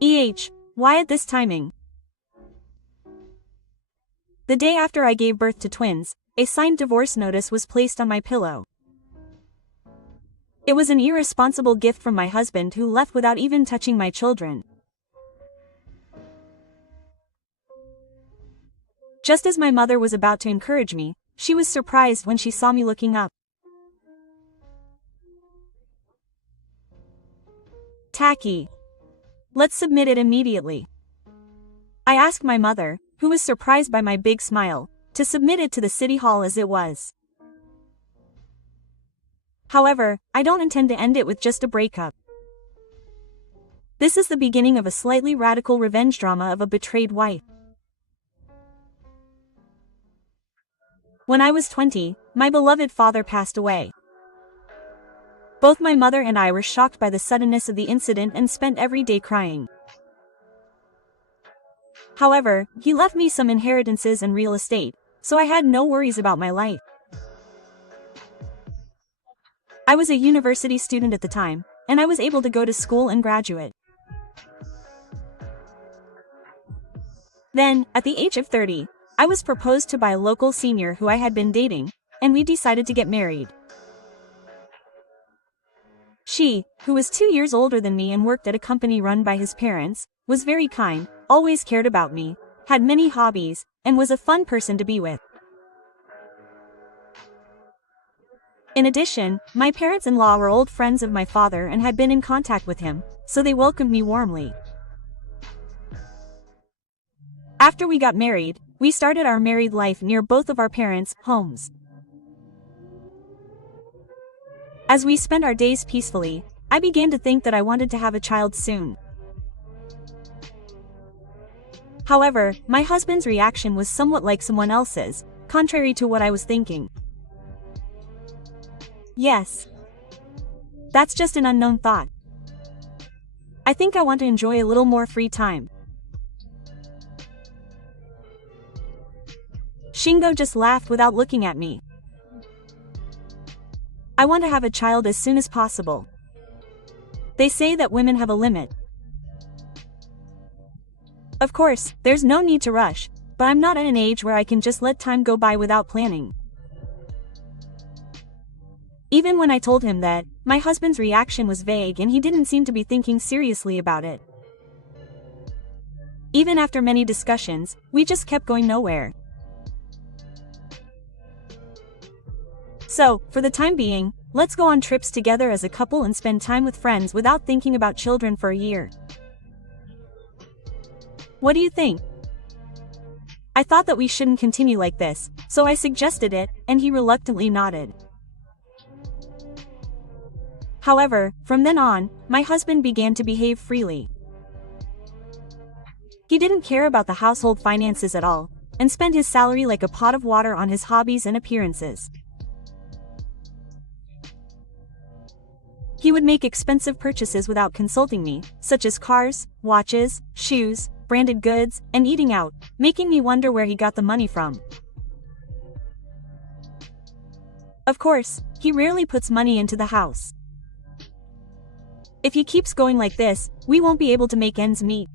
Why at this timing? The day after I gave birth to twins, a signed divorce notice was placed on my pillow. It was an irresponsible gift from my husband who left without even touching my children. Just as my mother was about to encourage me, she was surprised when she saw me looking up. Tacky. Let's submit it immediately. I asked my mother, who was surprised by my big smile, to submit it to the city hall as it was. However, I don't intend to end it with just a breakup. This is the beginning of a slightly radical revenge drama of a betrayed wife. When I was 20, my beloved father passed away. Both my mother and I were shocked by the suddenness of the incident and spent every day crying. However, he left me some inheritances and real estate, so I had no worries about my life. I was a university student at the time, and I was able to go to school and graduate. Then, at the age of 30, I was proposed to by a local senior who I had been dating, and we decided to get married. She, who was 2 years older than me and worked at a company run by his parents, was very kind, always cared about me, had many hobbies, and was a fun person to be with. In addition, my parents-in-law were old friends of my father and had been in contact with him, so they welcomed me warmly. After we got married, we started our married life near both of our parents' homes. As we spent our days peacefully, I began to think that I wanted to have a child soon. However, my husband's reaction was somewhat like someone else's, contrary to what I was thinking. Yes. That's just an unknown thought. I think I want to enjoy a little more free time. Shingo just laughed without looking at me. I want to have a child as soon as possible. They say that women have a limit. Of course, there's no need to rush, but I'm not at an age where I can just let time go by without planning. Even when I told him that, my husband's reaction was vague and he didn't seem to be thinking seriously about it. Even after many discussions, we just kept going nowhere. So, for the time being, let's go on trips together as a couple and spend time with friends without thinking about children for a year. What do you think? I thought that we shouldn't continue like this, so I suggested it, and he reluctantly nodded. However, from then on, my husband began to behave freely. He didn't care about the household finances at all, and spent his salary like a pot of water on his hobbies and appearances. He would make expensive purchases without consulting me, such as cars, watches, shoes, branded goods, and eating out, making me wonder where he got the money from. Of course, he rarely puts money into the house. If he keeps going like this, we won't be able to make ends meet.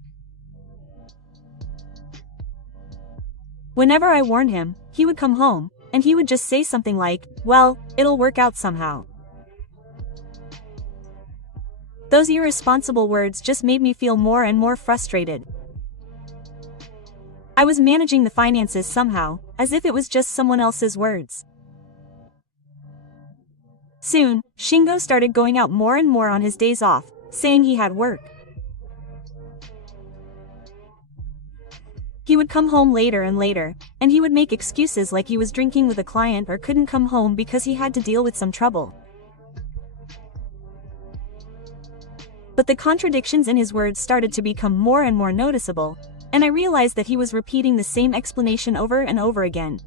Whenever I warned him, he would come home, and he would just say something like, "Well, it'll work out somehow." Those irresponsible words just made me feel more and more frustrated. I was managing the finances somehow, as if it was just someone else's words. Soon, Shingo started going out more and more on his days off, saying he had work. He would come home later and later, and he would make excuses like he was drinking with a client or couldn't come home because he had to deal with some trouble. But the contradictions in his words started to become more and more noticeable, and I realized that he was repeating the same explanation over and over again.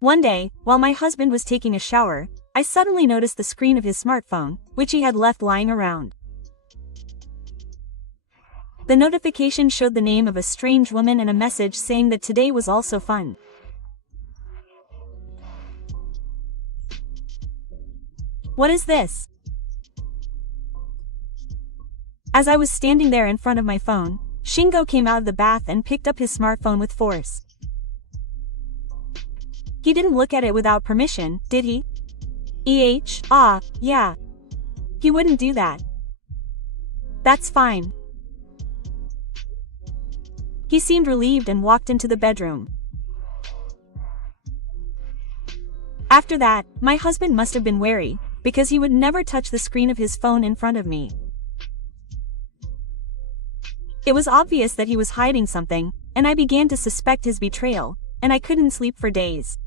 One day, while my husband was taking a shower, I suddenly noticed the screen of his smartphone, which he had left lying around. The notification showed the name of a strange woman and a message saying that today was also fun. What is this? As I was standing there in front of my phone, Shingo came out of the bath and picked up his smartphone with force. He didn't look at it without permission, did he? Yeah. He wouldn't do that. That's fine. He seemed relieved and walked into the bedroom. After that, my husband must have been wary, because he would never touch the screen of his phone in front of me. It was obvious that he was hiding something, and I began to suspect his betrayal, and I couldn't sleep for days.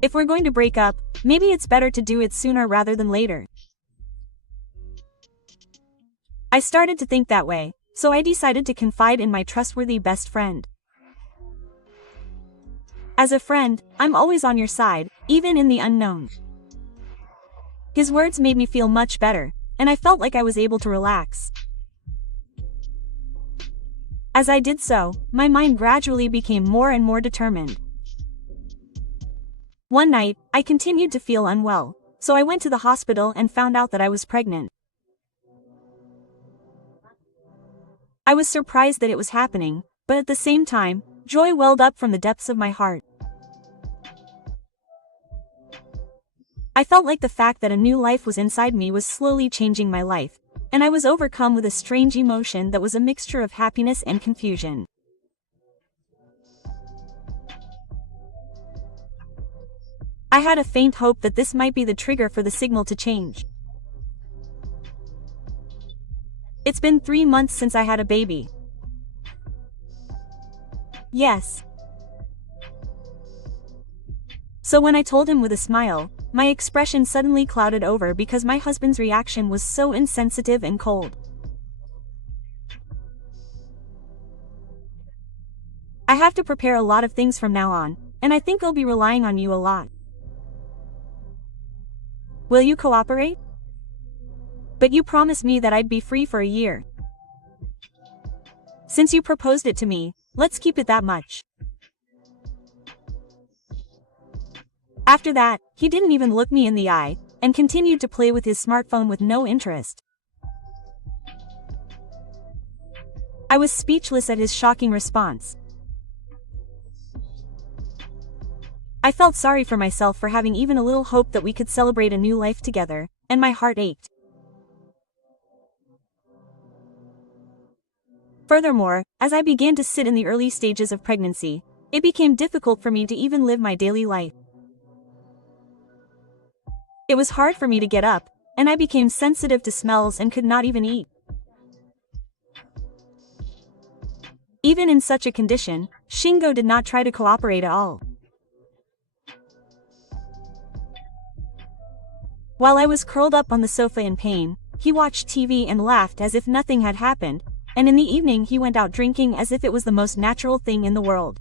If we're going to break up, maybe it's better to do it sooner rather than later. I started to think that way, so I decided to confide in my trustworthy best friend. As a friend, I'm always on your side, even in the unknown. His words made me feel much better, and I felt like I was able to relax. As I did so, my mind gradually became more and more determined. One night, I continued to feel unwell, so I went to the hospital and found out that I was pregnant. I was surprised that it was happening, but at the same time, joy welled up from the depths of my heart. I felt like the fact that a new life was inside me was slowly changing my life, and I was overcome with a strange emotion that was a mixture of happiness and confusion. I had a faint hope that this might be the trigger for the signal to change. It's been 3 months since I had a baby. Yes. So when I told him with a smile, my expression suddenly clouded over because my husband's reaction was so insensitive and cold. I have to prepare a lot of things from now on, and I think I'll be relying on you a lot. Will you cooperate? But you promised me that I'd be free for a year. Since you proposed it to me, let's keep it that much. After that, he didn't even look me in the eye, and continued to play with his smartphone with no interest. I was speechless at his shocking response. I felt sorry for myself for having even a little hope that we could celebrate a new life together, and my heart ached. Furthermore, as I began to sit in the early stages of pregnancy, it became difficult for me to even live my daily life. It was hard for me to get up, and I became sensitive to smells and could not even eat. Even in such a condition, Shingo did not try to cooperate at all. While I was curled up on the sofa in pain, he watched TV and laughed as if nothing had happened, and in the evening he went out drinking as if it was the most natural thing in the world.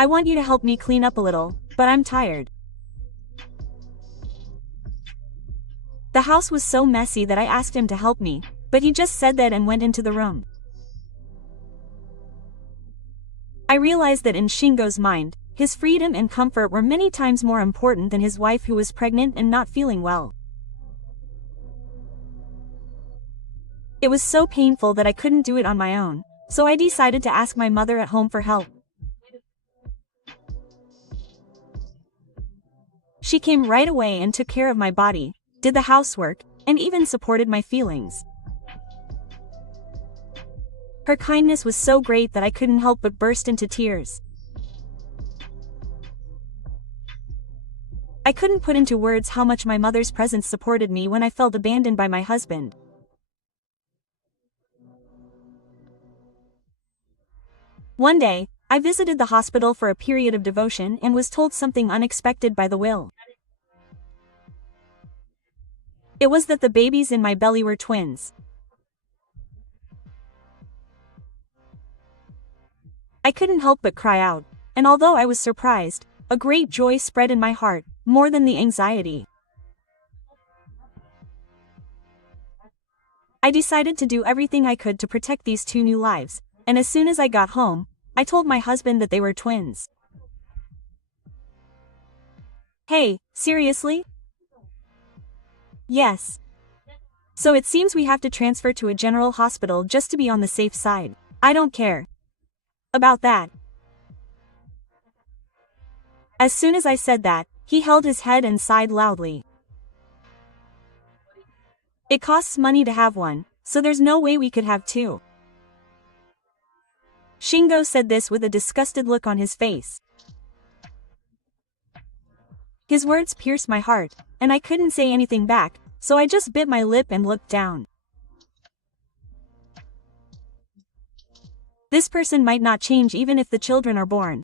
I want you to help me clean up a little, but I'm tired. The house was so messy that I asked him to help me, but he just said that and went into the room. I realized that in Shingo's mind, his freedom and comfort were many times more important than his wife who was pregnant and not feeling well. It was so painful that I couldn't do it on my own, so I decided to ask my mother at home for help. She came right away and took care of my body, did the housework, and even supported my feelings. Her kindness was so great that I couldn't help but burst into tears. I couldn't put into words how much my mother's presence supported me when I felt abandoned by my husband. One day, I visited the hospital for a period of devotion and was told something unexpected by the will. It was that the babies in my belly were twins. I couldn't help but cry out, and although I was surprised, a great joy spread in my heart, more than the anxiety. I decided to do everything I could to protect these 2 new lives, and as soon as I got home, I told my husband that they were twins. "Hey, Seriously? Yes. So it seems we have to transfer to a general hospital just to be on the safe side. I don't care about that. As soon as I said that, he held his head and sighed loudly. It costs money to have one, so there's no way we could have two. Shingo said this with a disgusted look on his face. His words pierced my heart, and I couldn't say anything back, so I just bit my lip and looked down. This person might not change even if the children are born.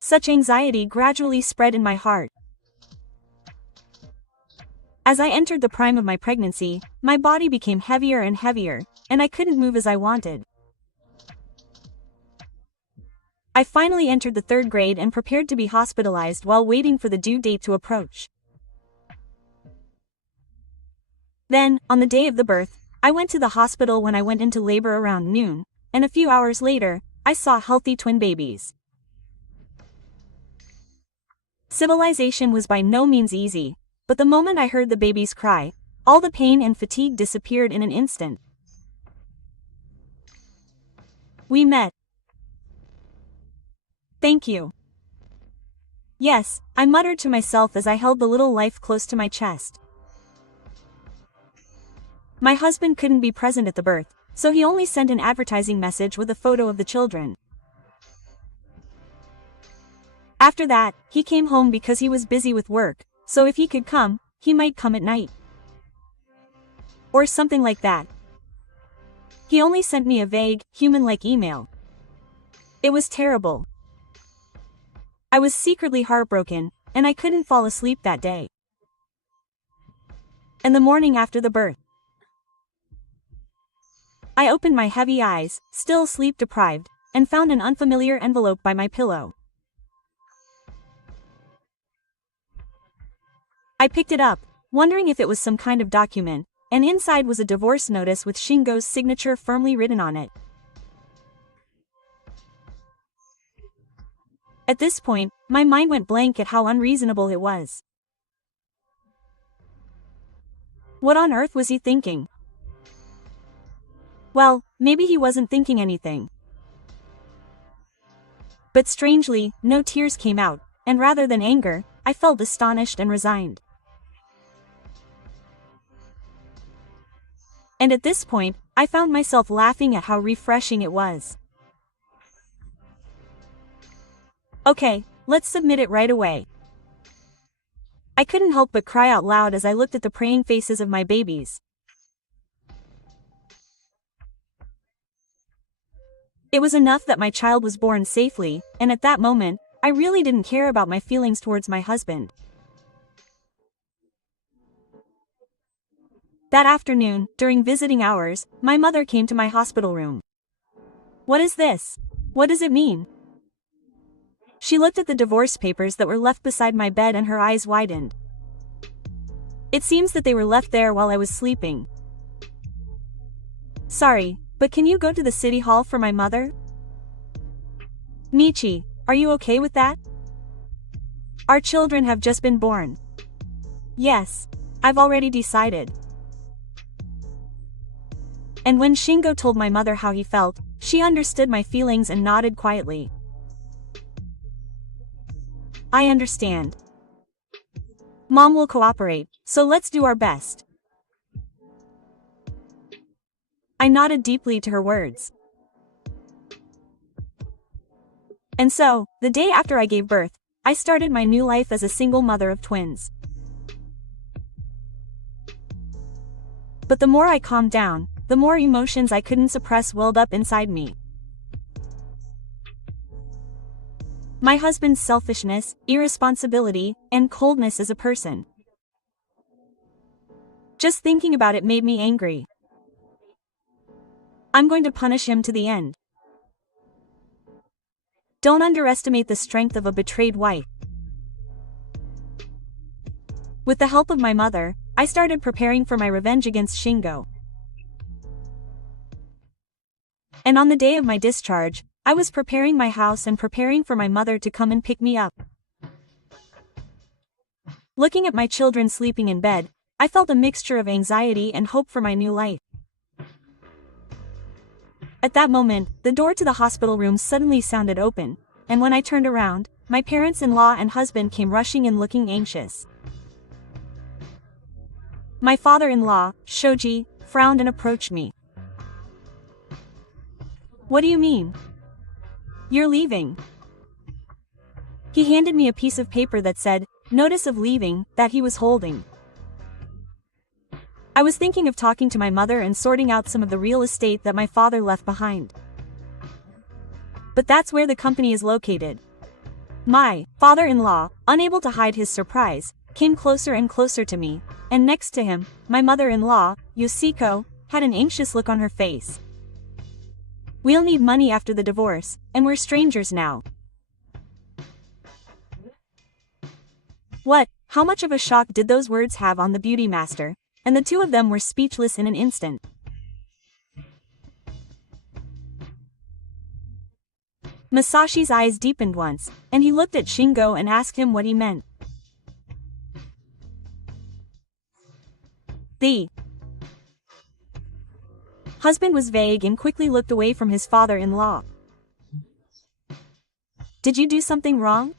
Such anxiety gradually spread in my heart. As I entered the prime of my pregnancy, my body became heavier and heavier, and I couldn't move as I wanted. I finally entered the 3rd grade and prepared to be hospitalized while waiting for the due date to approach. Then, on the day of the birth, I went to the hospital when I went into labor around noon, and a few hours later, I saw healthy twin babies. Civilization was by no means easy, but the moment I heard the babies cry, all the pain and fatigue disappeared in an instant. We met. Thank you. Yes, I muttered to myself as I held the little life close to my chest. My husband couldn't be present at the birth, so he only sent an advertising message with a photo of the children. After that, he came home because he was busy with work, so if he could come, he might come at night. Or something like that. He only sent me a vague, human-like email. It was terrible. I was secretly heartbroken, and I couldn't fall asleep that day. And the morning after the birth, I opened my heavy eyes, still sleep-deprived, and found an unfamiliar envelope by my pillow. I picked it up, wondering if it was some kind of document, and inside was a divorce notice with Shingo's signature firmly written on it. At this point, my mind went blank at how unreasonable it was. What on earth was he thinking? Well, maybe he wasn't thinking anything. But strangely, no tears came out, and rather than anger, I felt astonished and resigned. And at this point, I found myself laughing at how refreshing it was. Okay, let's submit it right away. I couldn't help but cry out loud as I looked at the praying faces of my babies. It was enough that my child was born safely, and at that moment, I really didn't care about my feelings towards my husband. That afternoon, during visiting hours, my mother came to my hospital room. What is this? What does it mean? She looked at the divorce papers that were left beside my bed and her eyes widened. It seems that they were left there while I was sleeping. Sorry, but can you go to the city hall for my mother? Michi, are you okay with that? Our children have just been born. Yes, I've already decided. And when Shingo told my mother how he felt, she understood my feelings and nodded quietly. I understand. Mom will cooperate, so let's do our best. I nodded deeply to her words. And so, the day after I gave birth, I started my new life as a single mother of twins. But the more I calmed down, the more emotions I couldn't suppress welled up inside me. My husband's selfishness, irresponsibility, and coldness as a person. Just thinking about it made me angry. I'm going to punish him to the end. Don't underestimate the strength of a betrayed wife. With the help of my mother, I started preparing for my revenge against Shingo. And on the day of my discharge, I was preparing my house and preparing for my mother to come and pick me up. Looking at my children sleeping in bed, I felt a mixture of anxiety and hope for my new life. At that moment, the door to the hospital room suddenly sounded open, and when I turned around, my parents-in-law and husband came rushing in looking anxious. My father-in-law, Shoji, frowned and approached me. "What do you mean? You're leaving?" He handed me a piece of paper that said, "Notice of leaving," that he was holding. I was thinking of talking to my mother and sorting out some of the real estate that my father left behind. But that's where the company is located. My father-in-law, unable to hide his surprise, came closer and closer to me, and next to him, my mother-in-law, Yoshiko, had an anxious look on her face. "We'll need money after the divorce, and we're strangers now." What? How much of a shock did those words have on the beauty master? And the two of them were speechless in an instant. Masashi's eyes deepened once, and he looked at Shingo and asked him what he meant. The husband was vague and quickly looked away from his father-in-law. "Did you do something wrong?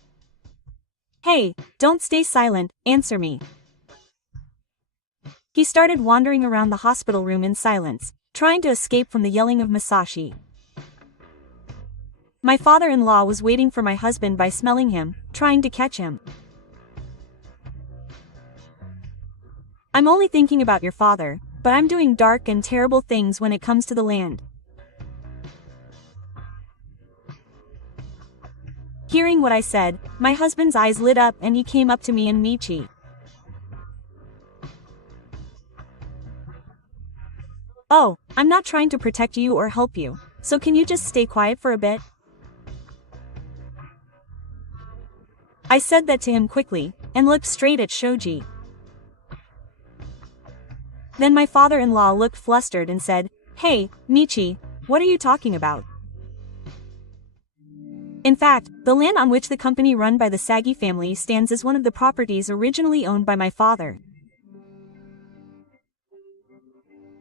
Hey, don't stay silent, answer me." He started wandering around the hospital room in silence, trying to escape from the yelling of Masashi. My father-in-law was waiting for my husband by smelling him, trying to catch him. "I'm only thinking about your father, but I'm doing dark and terrible things when it comes to the land." Hearing what I said, my husband's eyes lit up and he came up to me and Michi. "Oh, I'm not trying to protect you or help you, so can you just stay quiet for a bit?" I said that to him quickly, and looked straight at Shoji. Then my father-in-law looked flustered and said, "Hey, Michi, what are you talking about?" In fact, the land on which the company run by the Sagi family stands as one of the properties originally owned by my father.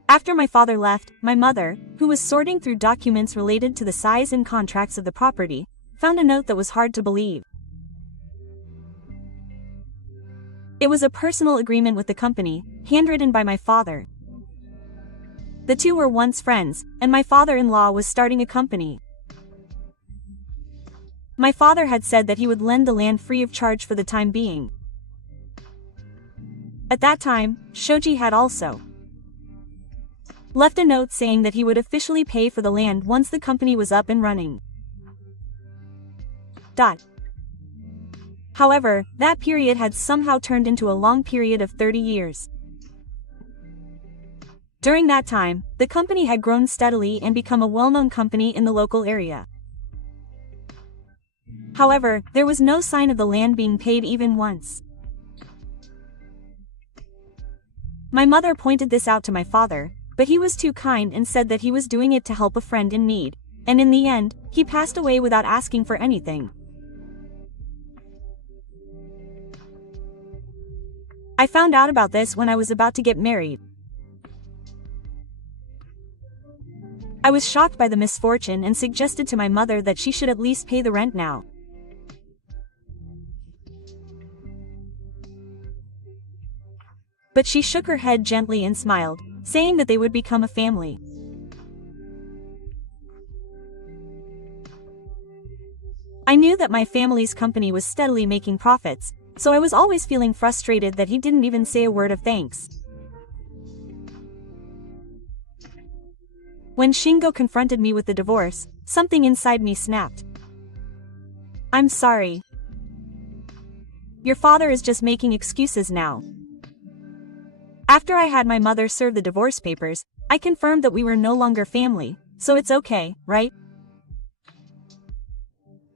After my father left, my mother, who was sorting through documents related to the size and contracts of the property, found a note that was hard to believe. It was a personal agreement with the company, handwritten by my father. The two were once friends, and my father-in-law was starting a company. My father had said that he would lend the land free of charge for the time being. At that time, Shoji had also left a note saying that he would officially pay for the land once the company was up and running. However, that period had somehow turned into a long period of 30 years. During that time, the company had grown steadily and become a well-known company in the local area. However, there was no sign of the land being paid even once. My mother pointed this out to my father, but he was too kind and said that he was doing it to help a friend in need, and in the end, he passed away without asking for anything. I found out about this when I was about to get married. I was shocked by the misfortune and suggested to my mother that she should at least pay the rent now. But she shook her head gently and smiled, saying that they would become a family. I knew that my family's company was steadily making profits, so I was always feeling frustrated that he didn't even say a word of thanks. When Shingo confronted me with the divorce, something inside me snapped. "I'm sorry. Your father is just making excuses now." After I had my mother serve the divorce papers, I confirmed that we were no longer family, so it's okay, right?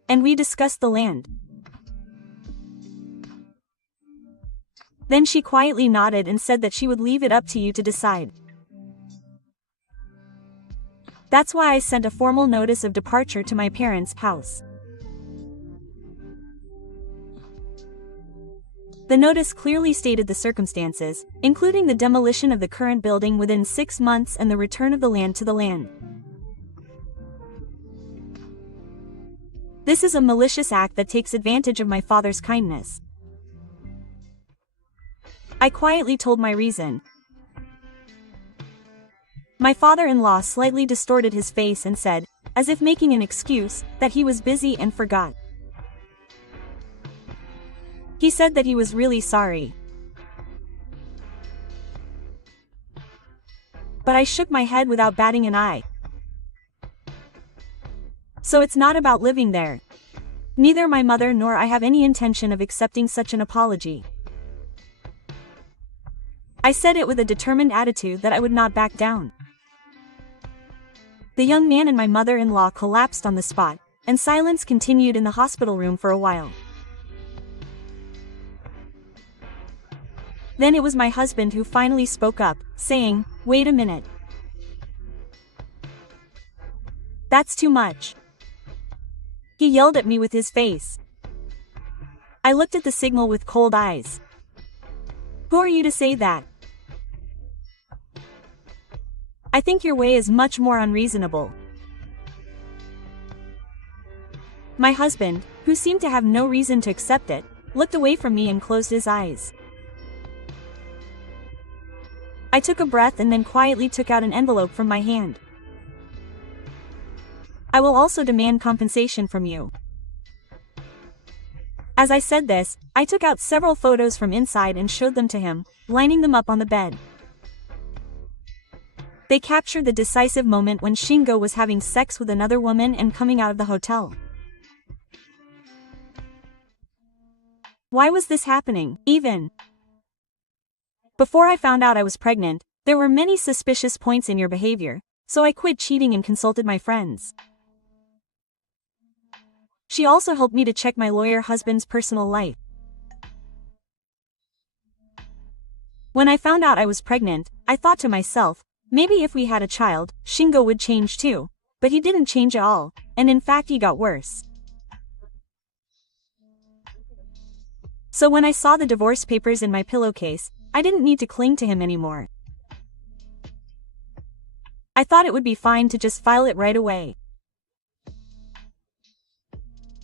And we discussed the land. Then she quietly nodded and said that she would leave it up to you to decide. That's why I sent a formal notice of departure to my parents' house. The notice clearly stated the circumstances, including the demolition of the current building within 6 months and the return of the land to the land. This is a malicious act that takes advantage of my father's kindness. I quietly told my reason. My father-in-law slightly distorted his face and said, as if making an excuse, that he was busy and forgot. He said that he was really sorry. But I shook my head without batting an eye. So it's not about living there. Neither my mother nor I have any intention of accepting such an apology. I said it with a determined attitude that I would not back down. The young man and my mother-in-law collapsed on the spot, and silence continued in the hospital room for a while. Then it was my husband who finally spoke up, saying, "Wait a minute. That's too much." He yelled at me with his face. I looked at the signal with cold eyes. "Who are you to say that? I think your way is much more unreasonable." My husband, who seemed to have no reason to accept it, looked away from me and closed his eyes. I took a breath and then quietly took out an envelope from my hand. "I will also demand compensation from you." As I said this, I took out several photos from inside and showed them to him, lining them up on the bed. They captured the decisive moment when Shingo was having sex with another woman and coming out of the hotel. Why was this happening, even? Before I found out I was pregnant, there were many suspicious points in your behavior, so I quit cheating and consulted my friends. She also helped me to check my lawyer husband's personal life. When I found out I was pregnant, I thought to myself, maybe if we had a child, Shingo would change too, but he didn't change at all, and in fact he got worse. So when I saw the divorce papers in my pillowcase, I didn't need to cling to him anymore. I thought it would be fine to just file it right away.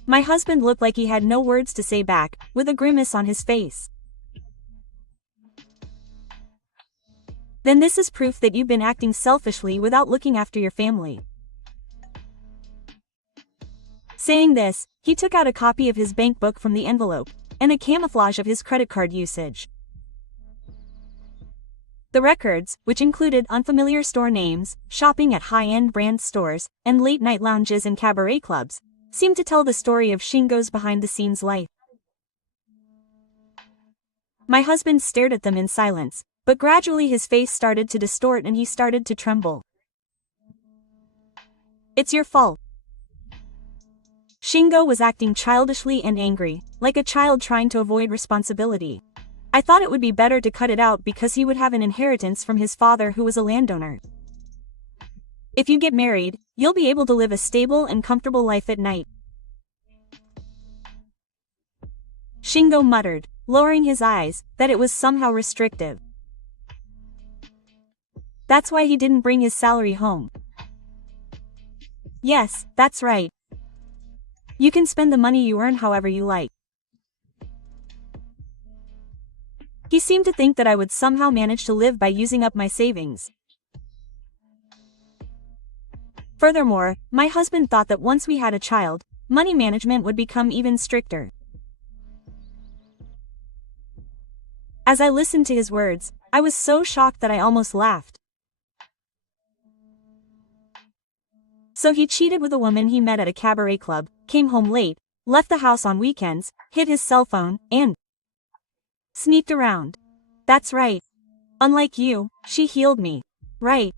My husband looked like he had no words to say back, with a grimace on his face. "Then this is proof that you've been acting selfishly without looking after your family." Saying this, he took out a copy of his bank book from the envelope, and a camouflage of his credit card usage. The records, which included unfamiliar store names, shopping at high-end brand stores, and late-night lounges and cabaret clubs, seemed to tell the story of Shingo's behind-the-scenes life. My husband stared at them in silence, but gradually his face started to distort and he started to tremble. "It's your fault." Shingo was acting childishly and angry, like a child trying to avoid responsibility. I thought it would be better to cut it out because he would have an inheritance from his father who was a landowner. "If you get married, you'll be able to live a stable and comfortable life at night." Shingo muttered, lowering his eyes, that it was somehow restrictive. "That's why he didn't bring his salary home." "Yes, that's right. You can spend the money you earn however you like." He seemed to think that I would somehow manage to live by using up my savings. Furthermore, my husband thought that once we had a child, money management would become even stricter. As I listened to his words, I was so shocked that I almost laughed. So he cheated with a woman he met at a cabaret club, came home late, left the house on weekends, hid his cell phone, and sneaked around. That's right. Unlike you, she healed me. Right.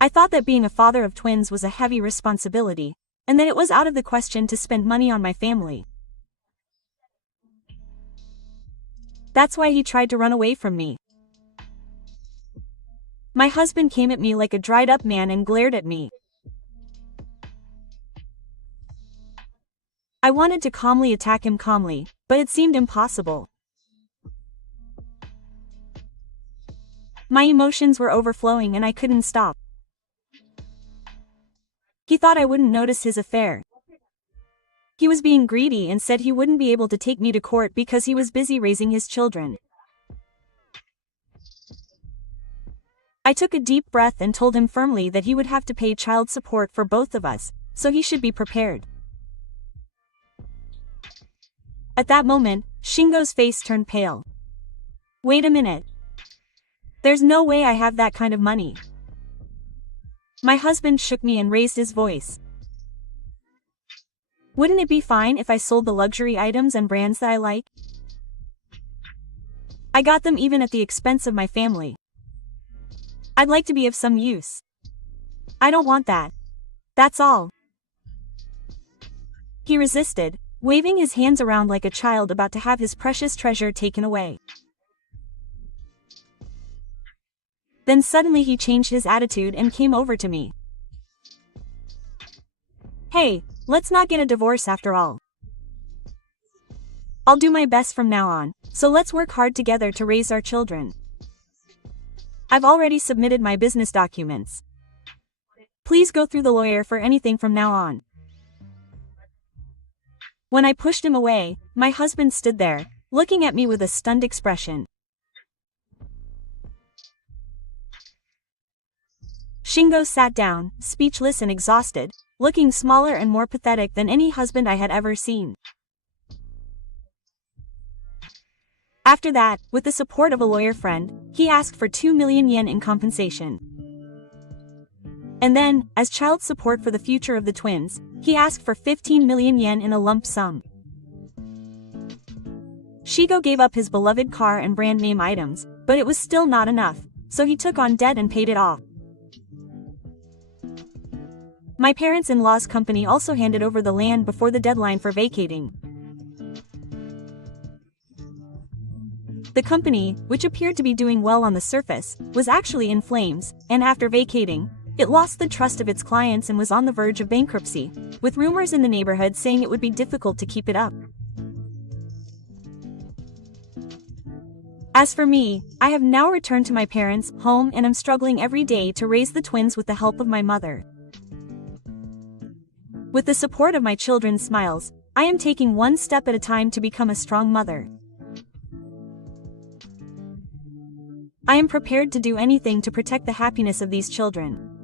I thought that being a father of twins was a heavy responsibility, and that it was out of the question to spend money on my family. That's why he tried to run away from me. My husband came at me like a dried-up man and glared at me. I wanted to calmly attack him calmly, but it seemed impossible. My emotions were overflowing and I couldn't stop. He thought I wouldn't notice his affair. He was being greedy and said he wouldn't be able to take me to court because he was busy raising his children. I took a deep breath and told him firmly that he would have to pay child support for both of us, so he should be prepared. At that moment, Shingo's face turned pale. Wait a minute. There's no way I have that kind of money. My husband shook me and raised his voice. Wouldn't it be fine if I sold the luxury items and brands that I like? I got them even at the expense of my family. I'd like to be of some use. I don't want that. That's all. He resisted, waving his hands around like a child about to have his precious treasure taken away. Then suddenly he changed his attitude and came over to me. Hey, let's not get a divorce after all. I'll do my best from now on, so let's work hard together to raise our children. I've already submitted my business documents. Please go through the lawyer for anything from now on. When I pushed him away, my husband stood there, looking at me with a stunned expression. Shingo sat down, speechless and exhausted, looking smaller and more pathetic than any husband I had ever seen. After that, with the support of a lawyer friend, he asked for 2 million yen in compensation. And then, as child support for the future of the twins, he asked for 15 million yen in a lump sum. Shingo gave up his beloved car and brand name items, but it was still not enough, so he took on debt and paid it off. My parents-in-law's company also handed over the land before the deadline for vacating. The company, which appeared to be doing well on the surface, was actually in flames, and after vacating, it lost the trust of its clients and was on the verge of bankruptcy, with rumors in the neighborhood saying it would be difficult to keep it up. As for me, I have now returned to my parents' home and am struggling every day to raise the twins with the help of my mother. With the support of my children's smiles, I am taking one step at a time to become a strong mother. I am prepared to do anything to protect the happiness of these children.